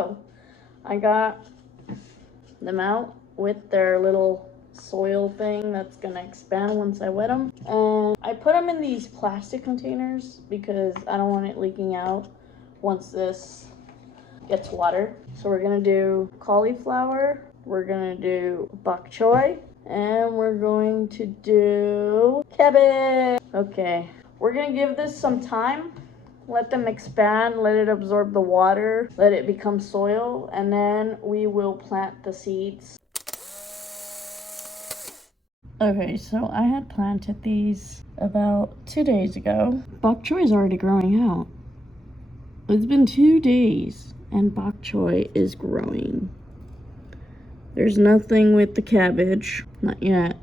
So I got them out with their little soil thing that's gonna expand once I wet them. And I put them in these plastic containers because I don't want it leaking out once this gets water. So we're gonna do cauliflower, we're gonna do bok choy, and we're going to do cabbage. Okay, we're gonna give this some time. Let them expand, let it absorb the water, let it become soil, and then we will plant the seeds. Okay, so I had planted these about 2 days ago. Bok choy is already growing out. It's been 2 days and bok choy is growing. There's nothing with the cabbage, not yet.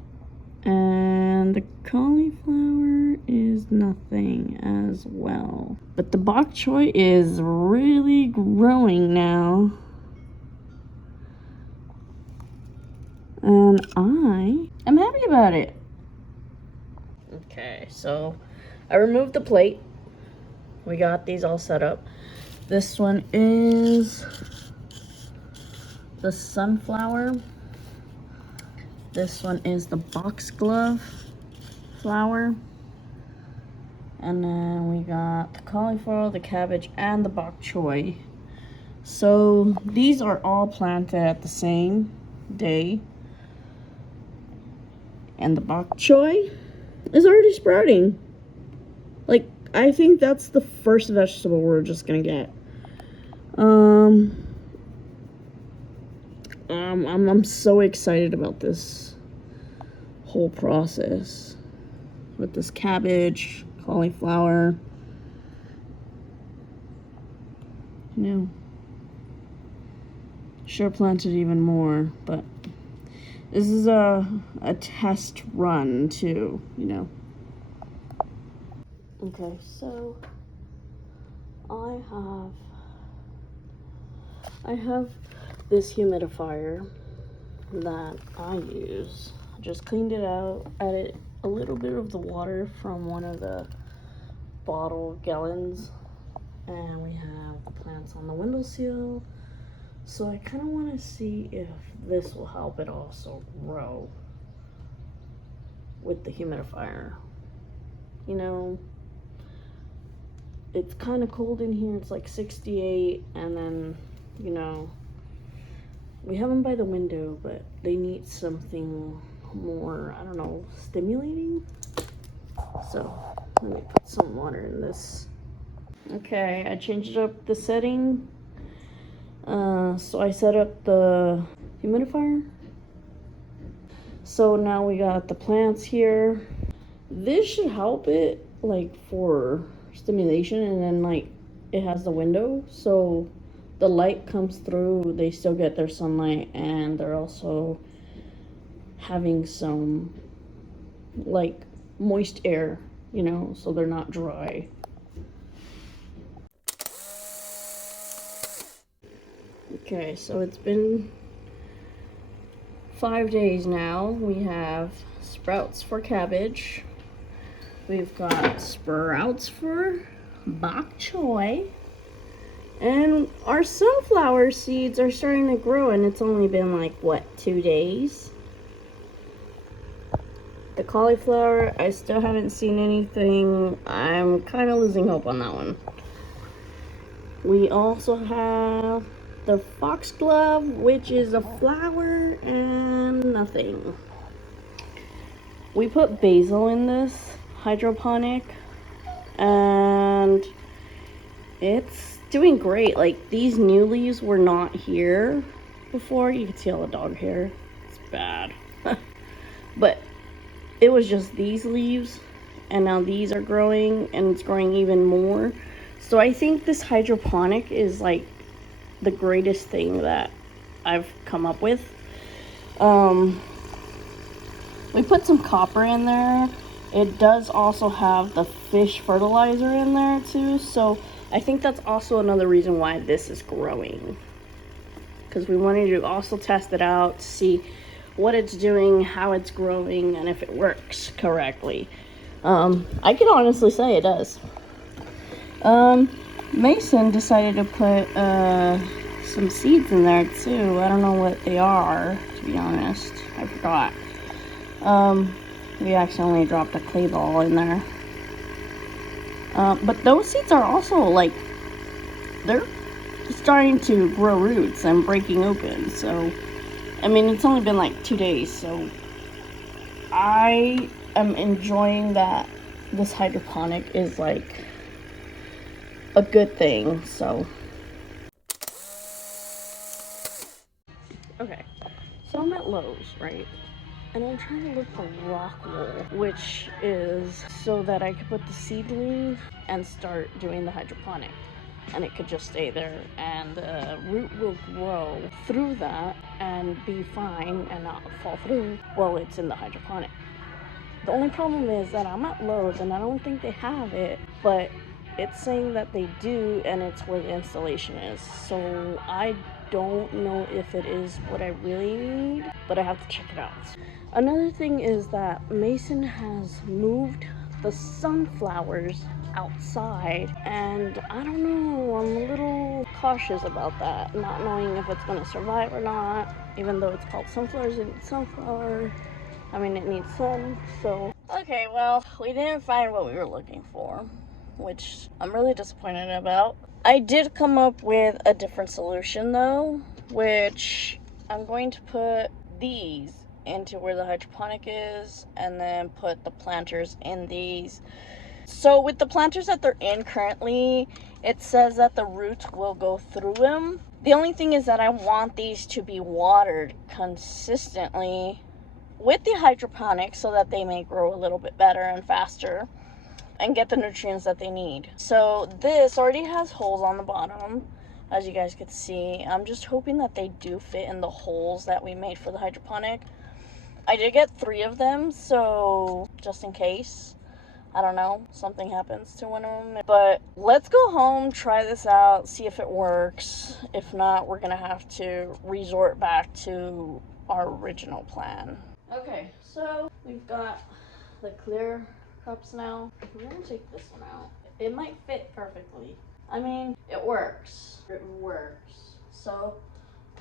And the cauliflower is nothing as well. But the bok choy is really growing now. And I am happy about it. Okay, so I removed the plate. We got these all set up. This one is the sunflower. This one is the boxglove flower. And then we got the cauliflower, the cabbage, and the bok choy. So these are all planted at the same day. And the bok choy is already sprouting. Like, I think that's the first vegetable we're just gonna get. I'm so excited about this whole process with this cabbage, cauliflower. You know, should have planted even more, but this is a test run too, you know. Okay, so I have this humidifier that I use. I just cleaned it out, added a little bit of the water from one of the bottle gallons, and we have the plants on the windowsill. So I kind of want to see if this will help it also grow with the humidifier. You know, it's kind of cold in here. It's like 68, and then, you know, we have them by the window, but they need something more, I don't know, stimulating. So let me put some water in this. Okay, I changed up the setting. So I set up the humidifier. So now we got the plants here. This should help it, like, for stimulation, and then, like, it has the window, so the light comes through, they still get their sunlight, and they're also having some, like, moist air, you know, so they're not dry. Okay, so it's been 5 days now. We have sprouts for cabbage. We've got sprouts for bok choy. And our sunflower seeds are starting to grow, and it's only been like, what, 2 days? The cauliflower, I still haven't seen anything. I'm kind of losing hope on that one. We also have the foxglove, which is a flower and nothing. We put basil in this hydroponic, and it's doing great. Like, these new leaves were not here before. You can see all the dog hair. It's bad. But it was just these leaves, and now these are growing, and it's growing even more. So I think this hydroponic is like the greatest thing that I've come up with. We put some copper in there. It does also have the fish fertilizer in there too, so I think that's also another reason why this is growing, because we wanted to also test it out to see what it's doing, how it's growing, and if it works correctly. I can honestly say it does. Mason decided to put some seeds in there too. I don't know what they are, to be honest. I forgot. We accidentally dropped a clay ball in there. But those seeds are also like, they're starting to grow roots and breaking open. So, I mean, it's only been like 2 days, so I am enjoying that this hydroponic is like a good thing. So, okay, so I'm at Lowe's, right? And I'm trying to look for rock wool, which is so that I could put the seedling and start doing the hydroponic. And it could just stay there, and the root will grow through that and be fine and not fall through while it's in the hydroponic. The only problem is that I'm at Lowe's and I don't think they have it, but it's saying that they do, and it's where the installation is. So I don't know if it is what I really need, but I have to check it out. Another thing is that Mason has moved the sunflowers outside, and I don't know, I'm a little cautious about that, not knowing if it's going to survive or not, even though it's called sunflowers. It needs sunflower. I mean, it needs sun, so. Okay, well, we didn't find what we were looking for, which I'm really disappointed about. I did come up with a different solution though, which I'm going to put these into where the hydroponic is, and then put the planters in these. So with the planters that they're in currently, it says that the roots will go through them. The only thing is that I want these to be watered consistently with the hydroponic so that they may grow a little bit better and faster and get the nutrients that they need. So this already has holes on the bottom, as you guys can see. I'm just hoping that they do fit in the holes that we made for the hydroponic. I did get 3 of them, so just in case, I don't know, something happens to one of them. But let's go home, try this out, see if it works. If not, we're gonna have to resort back to our original plan. Okay, so we've got the clear cups now. We're gonna take this one out. It might fit perfectly. I mean, it works. It works. So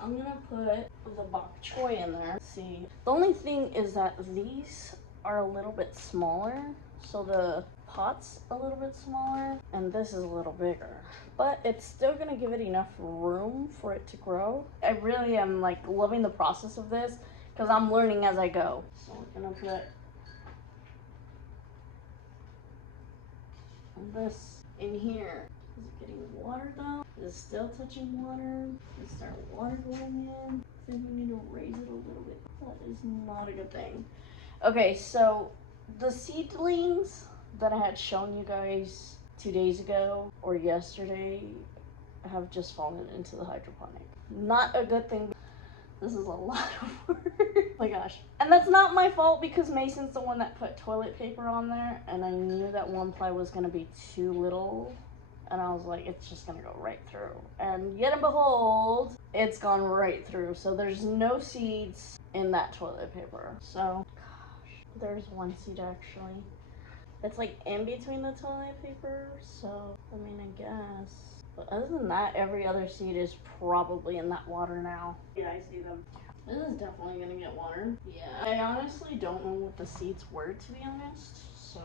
I'm gonna put the bok choy in there. Let's see. The only thing is that these are a little bit smaller, so the pot's a little bit smaller, and this is a little bigger. But it's still gonna give it enough room for it to grow. I really am like loving the process of this because I'm learning as I go. So we're gonna put this in here. Is it getting water though? Is it still touching water? Is there water going in? I think we need to raise it a little bit. That is not a good thing. Okay, so the seedlings that I had shown you guys 2 days ago or yesterday have just fallen into the hydroponic. Not a good thing. This is a lot of work. Oh my gosh. And that's not my fault because Mason's the one that put toilet paper on there, and I knew that 1 ply was gonna be too little. And I was like, it's just gonna go right through. And yet and behold, it's gone right through. So there's no seeds in that toilet paper. So, gosh, there's 1 seed actually. It's like in between the toilet paper. So, I mean, I guess. But other than that, every other seed is probably in that water now. Yeah, I see them. This is definitely gonna get watered. Yeah, I honestly don't know what the seeds were, to be honest. So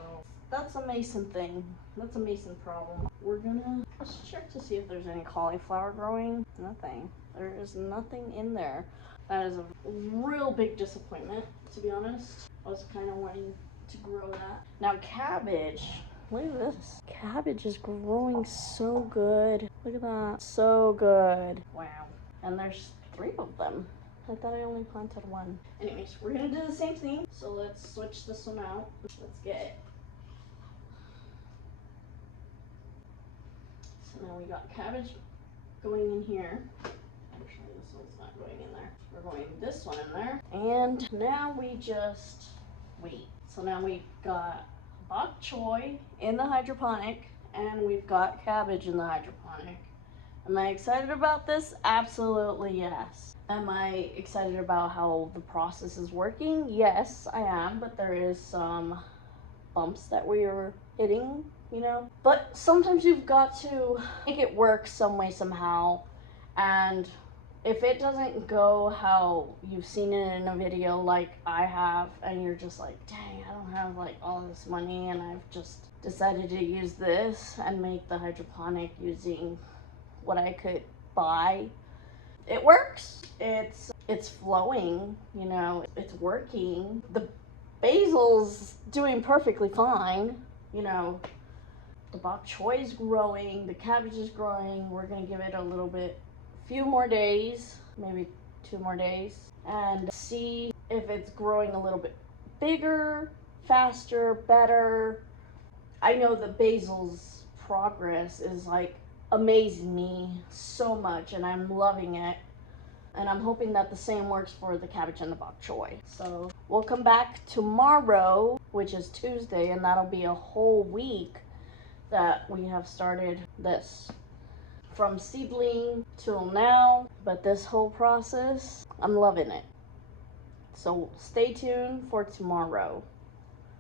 that's a Mason thing. That's a Mason problem. We're gonna just check to see if there's any cauliflower growing. Nothing. There is nothing in there. That is a real big disappointment, to be honest. I was kind of wanting to grow that. Now cabbage. Look at this. Cabbage is growing so good. Look at that. So good. Wow. And there's 3 of them. I thought I only planted 1. Anyways, we're gonna do the same thing. So let's switch this one out. Let's get it. So now we got cabbage going in here. Actually, this one's not going in there. We're going this one in there. And now we just wait. So now we've got bok choy in the hydroponic, and we've got cabbage in the hydroponic. Am I excited about this? Absolutely yes. Am I excited about how the process is working? Yes, I am, but there is some bumps that we're hitting, you know? But sometimes you've got to make it work some way, somehow. And if it doesn't go how you've seen it in a video like I have, and you're just like, dang, I don't have like all this money, and I've just decided to use this and make the hydroponic using what I could buy, it works. It's flowing, you know, it's working. The basil's doing perfectly fine, you know. The bok choy is growing, the cabbage is growing. We're gonna give it a few more days, maybe 2 more days, and see if it's growing a little bit bigger, faster, better. I know the basil's progress is like amazing me so much, and I'm loving it. And I'm hoping that the same works for the cabbage and the bok choy. So we'll come back tomorrow, which is Tuesday, and that'll be a whole week that we have started this. From seedling till now, but this whole process, I'm loving it. So stay tuned for tomorrow.